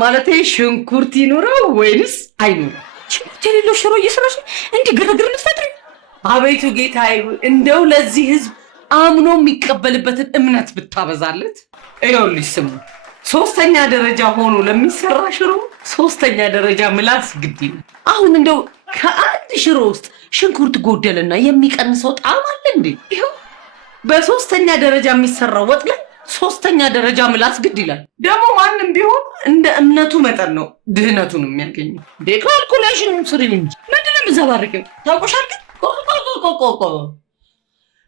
ማለቴ ሽንኩርት ይኑረው ወይንስ አይኑረው? ሽንኩርት የሌለው ሽሮ እየሰራሽ እንዲህ ግርግር ልትፈጥሪ? አቤቱ ጌታዬ፣ እንደው ለዚህ ህዝብ አምኖ የሚቀበልበትን እምነት ብታበዛለት። ይኸውልሽ ስሙ፣ ሶስተኛ ደረጃ ሆኖ ለሚሰራ ሽሮ ሶስተኛ ደረጃ ምላስ ግድ ይላል። አሁን እንደው ከአንድ ሽሮ ውስጥ ሽንኩርት ጎደልና የሚቀንሰው ጣዕም አለ እንዴ? ይኸው በሶስተኛ ደረጃ የሚሰራው ወጥ ላይ ሶስተኛ ደረጃ ምላስ ግድ ይላል። ደግሞ ማንም ቢሆን እንደ እምነቱ መጠን ነው ድህነቱን የሚያገኘው። ካልኩሌሽን ስሪ እንጂ ምንድን ነው የምትዘባርቂው? ታውቆሻል ግን ቆቆቆቆቆ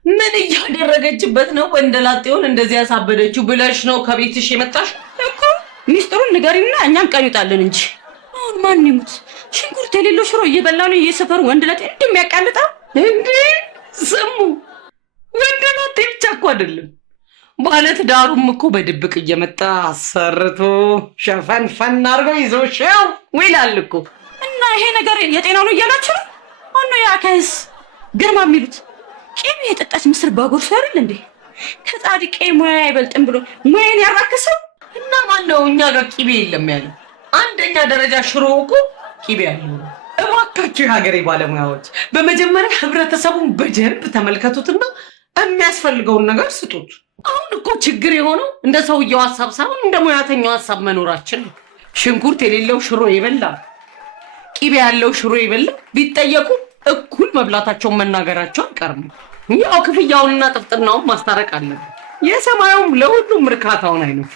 ምን እያደረገችበት ነው ወንደላጤውን እንደዚህ ያሳበደችው ብለሽ ነው ከቤትሽ የመጣሽ? እኮ ሚስጥሩን ንገሪና እኛም ቀን ይውጣልን እንጂ። አሁን ማን ይሙት ሽንኩርት የሌለው ሽሮ እየበላ ነው የሰፈሩ ወንደላጤ እንደሚያቃልጠው እንዴ? ስሙ፣ ወንደላጤ ብቻ እኮ አይደለም ባለትዳሩም እኮ በድብቅ እየመጣ አሰርቶ ሸፈንፈን አድርጎ ይዞ ሸው ይላል እኮ። እና ይሄ ነገር የጤና ነው እያላችሁ ነው? ማነው ያከስ ግርማ የሚሉት? ቂቤ የጠጣች ምስር ባጎርሶ አይደል እንዴ? ከጻድቄ ሙያ አይበልጥም ብሎ ሙያን ያራከሰው እና ማነው እኛ ጋር ቂቤ የለም ያለው? አንደኛ ደረጃ ሽሮ እኮ ቂቤ ያለው። እባካችሁ የሀገሬ ባለሙያዎች በመጀመሪያ ህብረተሰቡን በደንብ ተመልከቱትና የሚያስፈልገውን ነገር ስጡት። አሁን እኮ ችግር የሆነው እንደ ሰውየው ሀሳብ ሳይሆን እንደ ሙያተኛው ሀሳብ መኖራችን ነው። ሽንኩርት የሌለው ሽሮ ይበላ፣ ቂቤ ያለው ሽሮ ይበላ ቢጠየቁ እኩል መብላታቸውን መናገራቸው አይቀርም። ያው ክፍያውንና ጥፍጥናውን ማስታረቅ አለብን። የሰማዩም ለሁሉም እርካታውን አይነው።